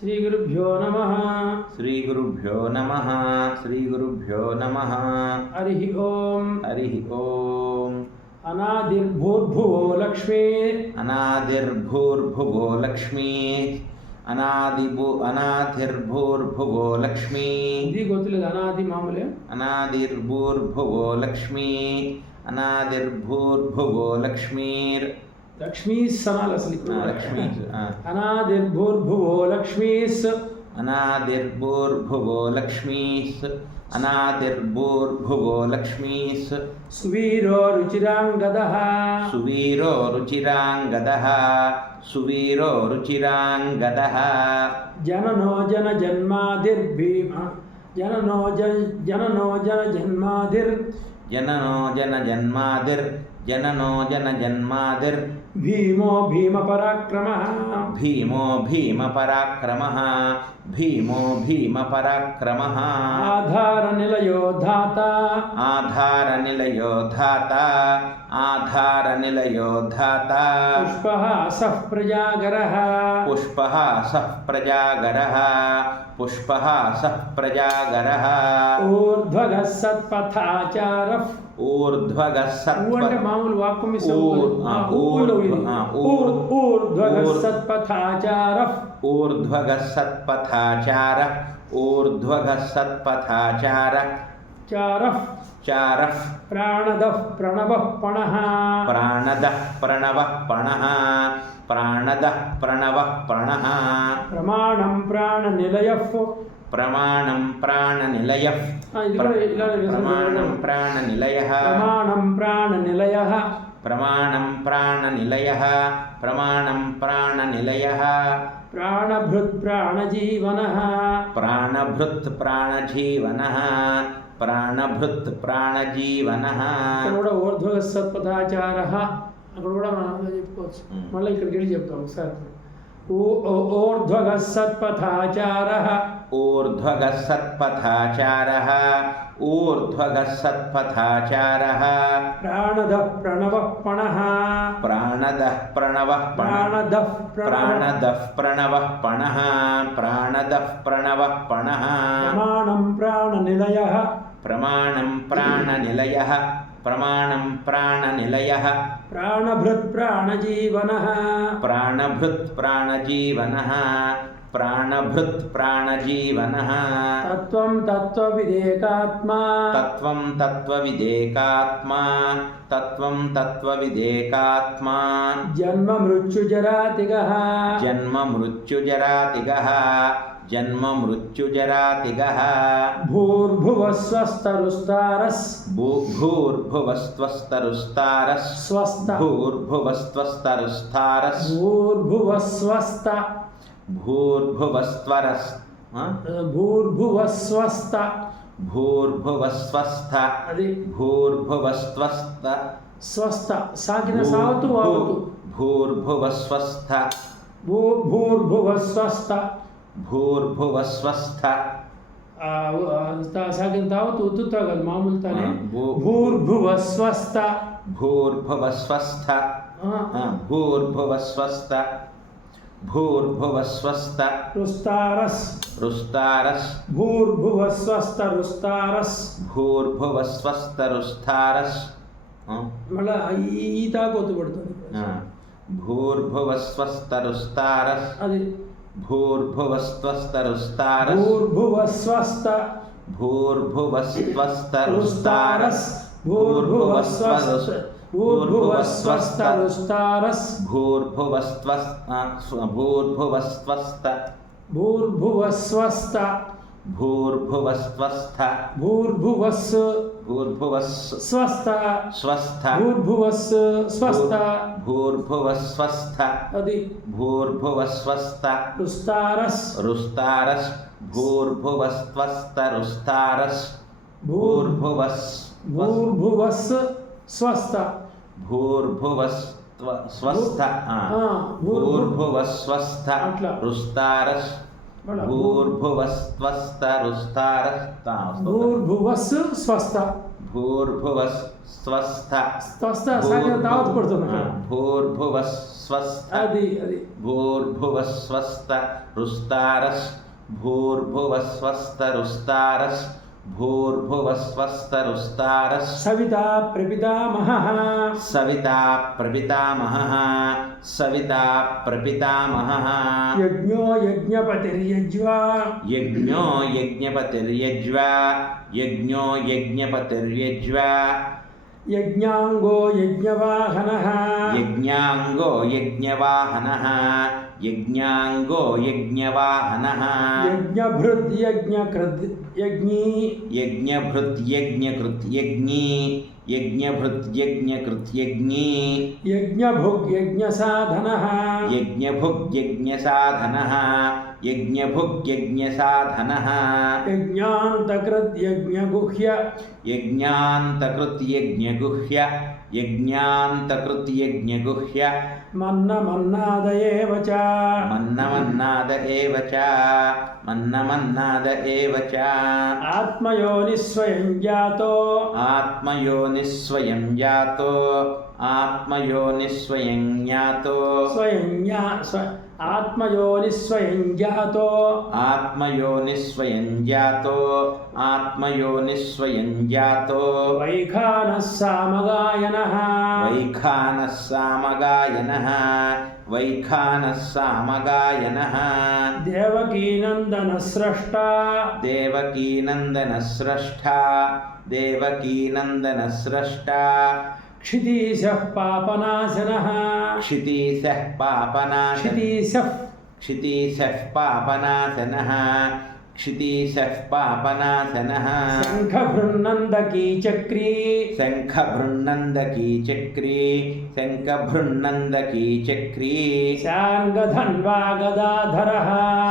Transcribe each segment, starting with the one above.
శ్రీగురుభ్యో నమః. శ్రీగురుభ్యో నమః. శ్రీగురుభ్యో నమః. హరి ఓం. హరి ఓం. అనాదిర్భూర్భువో లక్ష్మీ. అనాదిర్భూర్భువో లక్ష్మీ. అనాదిర్భూర్భువో లక్ష్మీ. ఇది గొత్తులేదు, అనాది మామూలే. అనాదిర్భూర్భువో లక్ష్మీ. అనాదిర్భూర్భువో లక్ష్మీర్. లక్ష్మీస్ అనాలి అసలు ఇప్పుడు. లక్ష్మీస్. అనాదిర్భూర్భువో లక్ష్మీస్. అనాదిర్భూర్భువో లక్ష్మీస్. అనాదిర్భూర్భువో లక్ష్మీస్. సువీరో రుచిరాంగదః. సువీరో రుచిరాంగదః. సువీరో రుచిరాంగదః. జననో జన జన్మాదిర్భీమ. జననో జన జన్మాదిర్. జననో జన జన్మాదిర్. జననో జన జన్మాదిర్. భీమో భీమ పరాక్రమః. భీమో భీమ పరాక్రమః. భీమో భీమ పరాక్రమః. ఆధార నిలయో ధాత. ఆధార నిలయో ధాత. ఆధార నిలయో ధాత. పుష్పః సః ప్రజాగరః. పుష్పః సః ప్రజాగరః. పుష్పః సః ప్రజాగరః. ఊర్ధ్వగः సత్పథాచారః. ఊర్ధ్వగः అంటే మామూలు వాక్యం ఊర్ధ్వగः సత్పథాచారః. ఊర్ధ్వగः సత్పథాచారః. ఊర్ధ్వగः సత్పథాచారః. చారః చారః. ప్రాణదః ప్రణవః పణః. ప్రాణదః ప్రణవః పణః. ప్రాణదః ప్రణవః పణః. ప్రమాణం ప్రాణనిలయః. ప్రమాణం ప్రాణనిలయః. ప్రమాణం ప్రాణనిలయః. ప్రమాణం ప్రాణనిలయః. ప్రమాణం ప్రాణనిలయః. ప్రమాణం ప్రాణనిలయః. ప్రాణభృత్ ప్రాణజీవనః. ప్రాణభృత్ ప్రాణజీవనః. ప్రాణభృత్ ప్రాణజీవనః. ఇక్కడ కూడా ఊర్ధ్వగः సత్పథాచారః అక్కడ కూడా మనం చెప్పుకోవచ్చు. మళ్ళీ ఇక్కడికి వెళ్ళి చెప్తాం ఒకసారి. ఊర్ధ్వగः సత్పథాచారః. ఊర్ధ్వగः సత్పథాచారః. ఊర్ధ్వగः సత్పథాచారః. ప్రాణదః ప్రణవః పణః. ప్రాణదః ప్రణవః పణః. ప్రాణదః ప్రణవః పణః. ప్రాణదః ప్రణవః పణః. ప్రమాణం ప్రాణనిలయః. ప్రమాణం ప్రాణనిలయః. ప్రమాణం ప్రాణనిలయః. ప్రాణభృత్ ప్రాణజీవనః. ప్రాణభృత్ ప్రాణజీవనః. ప్రాణభృత్ ప్రాణజీవనః. తత్వం తత్వవిదేకాత్మా. తత్వం తత్వవిదేకాత్మా. తత్వం తత్వవిదేకాత్మా. జన్మ మృత్యుజరాతిగః. జన్మ మృత్యుజరాతిగః. జన్మ మృత్యుజరాతిగః. భూర్భువస్వస్తరుస్తారస్. భూర్భువస్త్వస్తరుస్తారస్. స్వస్త. భూర్భువస్త్వస్తరుస్తారస్. భూర్భువస్వస్త. భూర్భువస్త్వరస్. భూర్భువస్వస్త. భూర్భువస్వస్థ. అది భూర్భువస్త్వస్త. స్వస్థ సాగిన సావతు వావతు. భూర్భువస్వస్థ. భూర్భువస్వస్త. భూర్భువస్వస్థ. సాగిన తావతు ఉత్తు తాగదు మామూలు తానే. భూర్భువస్వస్త. భూర్భువస్వస్థ. భూర్భువస్వస్థ. భూర్భువస్వస్థ. రుస్తారస్. రుస్తారస్. భూర్భువస్వస్త రుస్తారస్. భూర్భువస్వస్థ రుస్తారస్. మళ్ళా ఈ తాగొత్తు పడుతుంది. భూర్భువస్వస్థ రుస్తారస్. అది భూర్భువస్వస్థ రుస్తారస్. భూర్భువస్వస్త. భూర్భువస్వస్థ రుస్తారస్. భూర్భువస్వస్త. భూర్భువస్వస్త రుస్తారస్. భూర్భువస్వస్థ. భూర్భువస్వస్థ. భూర్భువస్వస్త. భూర్భువస్వస్థ. భూర్భువస్. భూర్భువస్. స్వస్థ. స్వస్థ. భూర్భువస్ స్వస్థ. భూర్భువస్వస్థ. అది భూర్భువస్వస్థ. రుస్తారస్. రుస్తారస్. భూర్భువస్వస్థ రుస్తారస్. భూర్భువస్. భూర్భువస్ స్వస్థ. భూర్భువస్వస్థ. భూర్భువస్వస్థ. అట్లా. రుస్తారస్. భూర్భువస్త్వస్తరుస్తారస్తాం భూర్భువస్ స్వస్థ భూర్భువస్త్వస్థ స్వస్థ సాగర దావత్ కొడుతున్నా భూర్భువస్వస్థ అది భూర్భువస్వస్థ రుస్తారస్ భూర్భువస్వస్తరుస్తారస్ భూర్భువస్వస్తరుస్తారస్ సవితా ప్రపితామహః సవితా ప్రపితామహః సవితా ప్రపితామహః యజ్ఞో యజ్ఞపతిర్యజ్వా యజ్ఞో యజ్ఞపతిర్యజ్వా యజ్ఞో యజ్ఞపతిర్యజ్వా యజ్ఞాంగో యజ్ఞవాహనః యజ్ఞాంగో యజ్ఞవాహనః యజ్ఞాంగో యజ్ఞవాహనః యజ్ఞభృద్ యజ్ఞకృద్ యజ్ఞీ యజ్ఞభృద్యజ్ఞకృత్యజ్ఞీ యజ్ఞభృద్యజ్ఞకృత్యజ్ఞీ యజ్ఞభుగ్ యజ్ఞసాధనః యజ్ఞభుగ్యజ్ఞసాధనః యజ్ఞభుగ్యజ్ఞసాధనః యజ్ఞాంతకృద్ యజ్ఞగుహ్య యజ్ఞాంతకృత్యజ్ఞగుహ్య యజ్ఞాంతకృత్యజ్ఞగుహ్య మన్నమన్నాదయేవ చ మన్నమన్నాద ఏవ చ మన్నమన్నాద ఏవ చ ఆత్మయోనిస్వయం జాతో ఆత్మయోనిస్వయం జాతో ఆత్మయోనిస్వయం జ్ఞాతో ఆత్మయోనిస్వయం జాతో ఆత్మయోనిస్వయం జాతో ఆత్మయోనిస్వయం జాతో వైఖానః సామగాయనః వైఖానః సామగాయనః వైఖానః సామగాయనః దేవకీనందన స్రష్టా దేవకీనందన స్రష్టా దేవకీనందన స్రష్టా క్షితీశః పాపనాశనః క్షితీశః పాపనాశ క్షితీశः పాపనాశనः క్షితీశः పాపనాశనः శంఖభృన్నందకీ చక్రీ శంఖభృన్నందకీ చక్రీ శంఖభృన్నందకీ చక్రీ శార్ంగధన్వా గదాధరః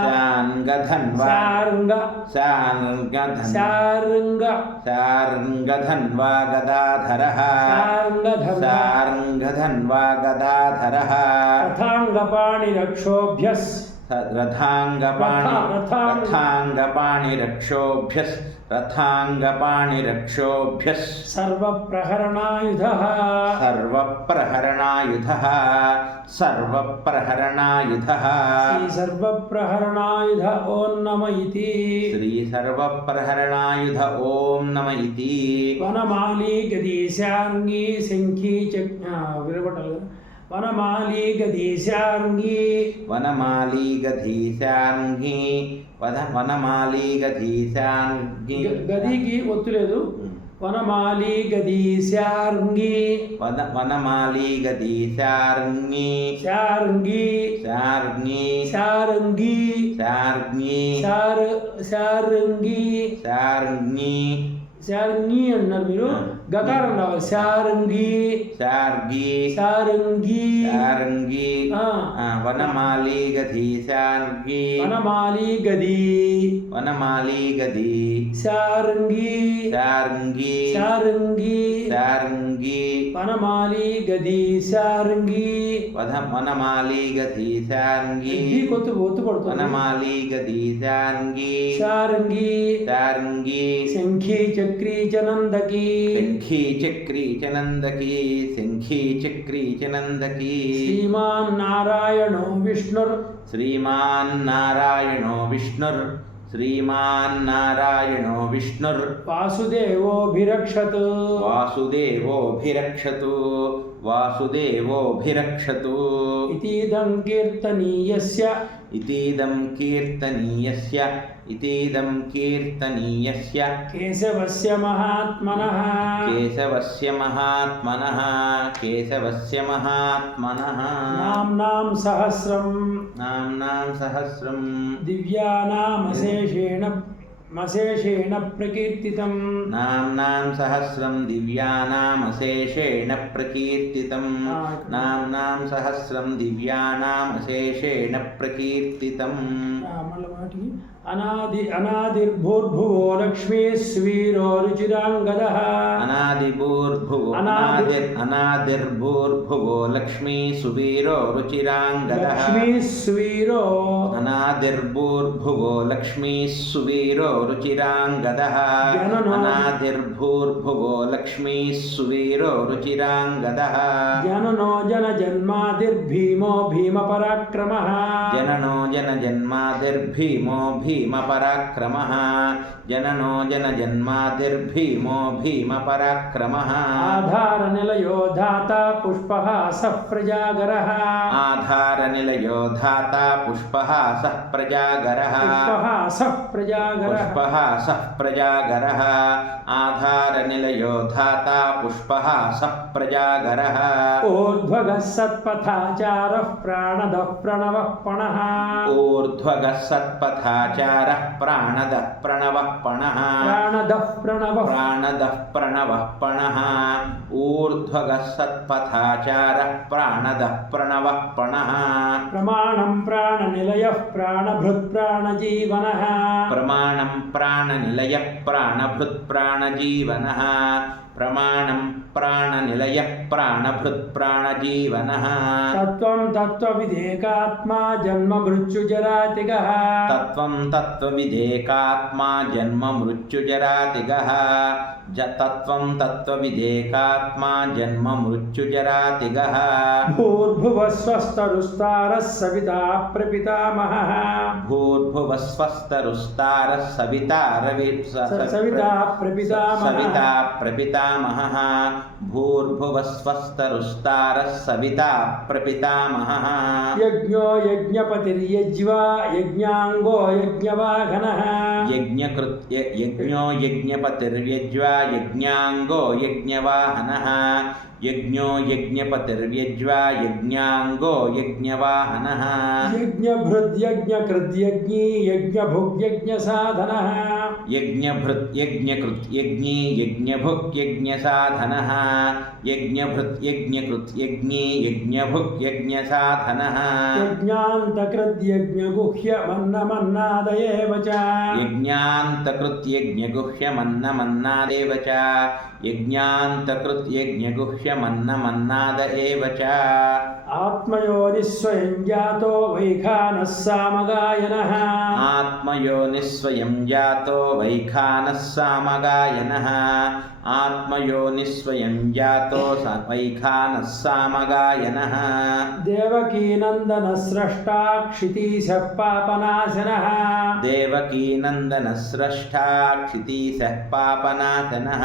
శార్ంగధన్వా శార్ంగధన్ శార్ంగ శార్ంగధన్వా గదాధరः శార్ంగధన్వా శార్ంగధన్వా గదాధరः రథాంగపాణిరక్షోభ్యస్ రథాంగపాణిరక్షోభ్యస్ రథాంగపాణిరక్షోభ్యస్ సర్వప్రహరణాయుధః సర్వప్రహరణాయుధః సర్వప్రహరణాయుధః శ్రీ సర్వప్రహరణాయుధ ఓం నమ ఇతి శ్రీ సర్వప్రహరణాయుధ ఓం నమ ఇతి వనమాలి గదీశార్ంగీ శంఖీ విరగొట్టాలి కదా వనమాలి గదీశార్ంగీ వనమాలి గధీశాంగి వనమాలి గధీశాంగి గదికి ఒత్తు లేదు వనమాలి గదీశార్ంగీ వనమాలి గధీశాంగి శార్ంగీ శార్ంగి శార్ంగీ శార్ంగి శార్ంగీ శార్ంగి శార్ంగీ అన్నారు మీరు గకారం రావాలి శార్ంగీ శార్గి శార్ంగీ శార్ంగి వనమాలి గధీశాంగి వనమాలి గదీ వనమాలి గది శార్ంగీ శార్ంగి శార్ంగీ శార్ంగి వనమాలి గదీ శార్ంగీ వనమాలి గధీశాంగి కొత్తు ఒత్తు పడుతుంది వనమాలి గధీశాంగి శార్ంగీ శార్ంగి శంఖీ చక్రీ చ నందకీ శంఖీ చక్రీ చ నందకీ శంఖీ చక్రీ చ నందకీ శ్రీమాన్ నారాయణో విష్ణుర్ శ్రీమాన్నారాయణో విష్ణుర్ శ్రీమాన్నారాయణో విష్ణుర్ వాసుదేవోభిరక్షతు వాసుదేవోభిరక్షతు వాసుదేవోభిరక్షతు ఇతీదం కీర్తనీయస్య ఇతీదం కీర్తనీయస్య ఇతీదం కీర్తనీయస్య కేశవస్య మహాత్మనః కేశవస్య మహాత్మనః కేశవస్య మహాత్మనః నామ్నాం సహస్రం నామ్నాం సహస్రం దివ్యానామశేషేణ ప్రకీర్తితం నామ్నాం సహస్రం దివ్యానామశేషేణ ప్రకీర్తితం నామ్నాం సహస్రం దివ్యానామశేషేణ ప్రకీర్తితం మళ్ళీ వాటికి అనాదిర్భూర్భువో లక్ష్మీ స్వీరో రుచిరాంగదః అనాదిర్భూర్భువో లక్ష్మీ సువీరో రుచిరాంగదః లక్ష్మీ స్వీరో अनादिर्भूर्भुवो लक्ष्मीः सुवीरो रुचिराङ्गदः अनादिर्भूर्भुवो लक्ष्मीः सुवीरो रुचिराङ्गदः जननो जनजन्मादिर्भीमो भीमपराक्रमः जननो जनजन्मादिर्भीमो भीमपराक्रमः जननो जनजन्मादिर्भीमो भीमपराक्रमः आधारनिलयो धाता पुष्पहासः प्रजागरः आधारनिलयो धाता पुष्पहासः प्रजागरः पुष्पहासः प्रजागरः पुष्पहासः प्रजागरः आधारनिलयो धाता पुष्पहासः प्रजागरः ऊर्ध्वगः सत्पथाचारः प्राणदः प्रणवः पणः ऊर्ध्वगः सत्पथाचारः प्राणदः प्रणवः पणः प्राणदः प्रणवः प्राणदः प्रणवः पणः ऊर्ध्वगः सत्पथाचारः प्राणदः प्रणवः पणः प्रमाणं प्राणनिलयः प्राणभृत् प्राणजीवनः प्रमाणं प्राणनिलयः प्राणभृत् प्राणजीवनः प्रमाणं प्राणनिलयः प्राणभृत् प्राणजीवनः तत्त्वं तत्त्वविदेकात्मा जन्म मृत्युजरातिगः तत्त्वं तत्त्वविदेकात्मा जन्म मृत्युजरातिगः तत्त्वं तत्त्वविदेकात्मा जन्म मृत्युजरातिगः भूर्भुवः स्वस्तरुस्तारः सविता प्रपितामहः भूर्भुवः स्वस्तरुस्तारः सविता सविता प्रपितामहः सविता प्रपितामहः भूर्भुवः स्वस्तरुस्तारः सविता प्रपितामहः यज्ञो यज्ञपतिर्यज्वा यज्ञाङ्गो यज्ञवाहनः यज्ञो यज्ञपतिर्यज्वा यज्ञाङ्गो यज्ञवाहनः यज्ञो यज्ञपतिर्यज्वा यज्ञाङ्गो यज्ञवाहनः यज्ञभृद्यज्ञकृद्यज्ञी यज्ञभुग्यज्ञसाधनः यज्ञभृत्यज्ञकृत्यज्ञी यज्ञभुग्यज्ञसाधनः यज्ञभृत्यज्ञकृत्यज्ञी यज्ञभुग्यज्ञसाधनः यज्ञान्तकृद्यज्ञगुह्यमन्नमन्नादयेव च यज्ञान्तकृत्यज्ञगुह्यमन्नमन्नादेव च यज्ञान्तकृत्यज्ञगुह्यमन्नमन्नाद एव च आत्मयोनिस्वयं जातो वैखानः सामगायनः आत्मयोनिस्वयं जातो वैखानः सामगायनः आत्मयोनिस्वयं जातो वैखानः सामगायनः देवकीनन्दनस्रष्टा क्षितीशः पापनाशनः देवकीनन्दनस्रष्टा क्षितीशः पापनाशनः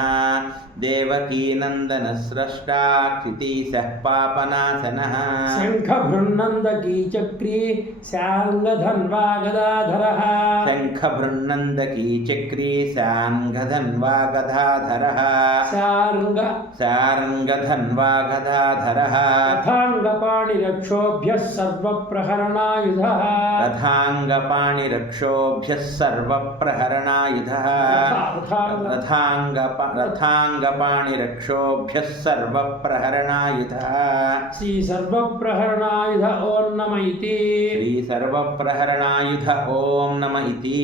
देवकीनन्दनस्रष्टा क्षितीशः पापनाशनः शङ्खभृन्नन्दकी चक्री शार्ङ्गधन्वा गदाधरः शङ्खभृन्नन्दकी चक्री शार्ङ्गधन्वा गदाधरः शार्ङ्गधन्वा गदाधरः रथाङ्गपाणिरक्षोभ्यः सर्वप्रहरणायुधः रथाङ्गपाणिरक्षोभ्यः सर्वप्रहरणायुधः रथाङ्गपाणिरक्षोभ्यः सर्वप्रहरणायुधः श्रीसर्वप्रहरणायुध ॐ नम इति श्रीसर्वप्रहरणायुध ॐ नम इति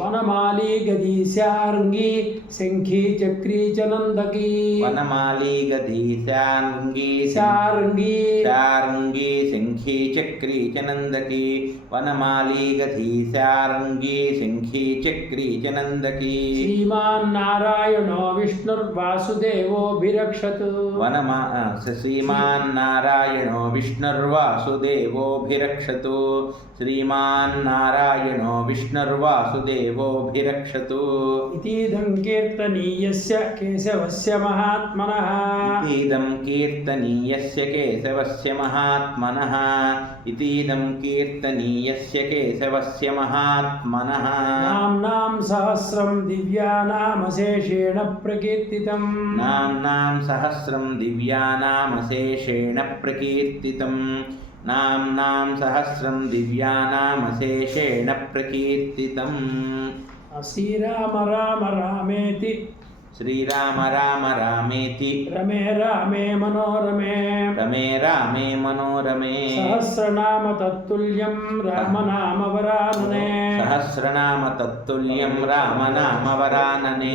वनमाली गदी स्यार्ङ्गी शङ्खी चक्री च नन्दकी वनमाली गदी स्यार्ङ्गी स्यार्ङ्गी स्यार्ङ्गी शङ्खी चक्री च नन्दकी वनमाली गदी स्यार्ङ्गी शङ्खी चक्री च नन्दकी श्रीमान्नारायणो विष्णुर्वासुदेवोऽभिरक्षतु श्रीमान्नारायणो विष्णुर्वासुदेवोऽभिरक्षतु श्रीमान्नारायणो विष्णुर्वासुदेवोऽभिरक्षतु इतीदं कीर्तनीयस्य केशवस्य महात्मनः इतीदं कीर्तनीयस्य केशवस्य महात्मनः इतीदं कीर्तनीयस्य केशवस्य महात्मनः नाम्नां सहस्रं दिव्यानामशेषेण प्रकीर्तितं नाम्नां सहस्रं दिव्यानामशेषेण प्रकीर्तितं नाम्नां सहस्रं दिव्यानामशेषेण प्रकीर्तितम् श्रीराम राम रामेति श्रीराम राम रामेति रमे रामे मनोरमे रमे रामे मनोरमे सहस्रनाम तत्तुल्यं रामनाम वरानने सहस्रनाम तत्तुल्यं रामनाम वरानने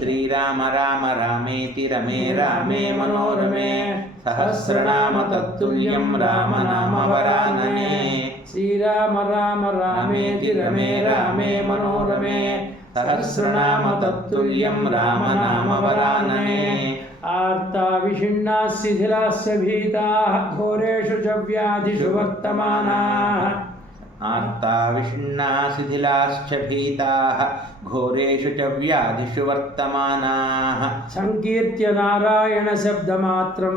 श्रीराम राम रामेति रमे रामे मनोरमे सहस्रनाम तत्तुल्यं रामनाम वरानने శ్రీరామ రామ రామేతి రమే రామే మనోరమే సహస్రనామ తత్తుల్యం రామ నామ వరాననే ఆర్తా విషిణ్ణా శిథిలాస్య భీతాః ఘోరేషు చ వ్యాధిషు వర్తమానాః ఆర్తా విషిణ్ణా శిథిలాశ్చ భీతాః ఘోరేషు చ వ్యాధిషు వర్తమానాః సంకీర్త్య నారాయణ శబ్దమాత్రం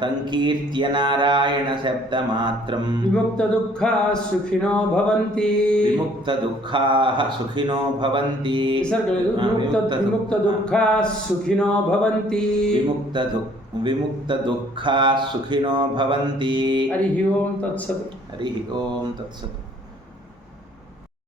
సంకీర్త్య నారాయణ శబ్దమాత్రం విముక్త దుఃఖా సుఖినో భవంతి విముక్త దుఃఖాః సుఖినో భవంతి విముక్త దుఃఖా సుఖినో భవంతి విముక్త దుఃఖాః సుఖినో భవంతి హరి ఓం తత్సత్ హరి ఓం తత్సత్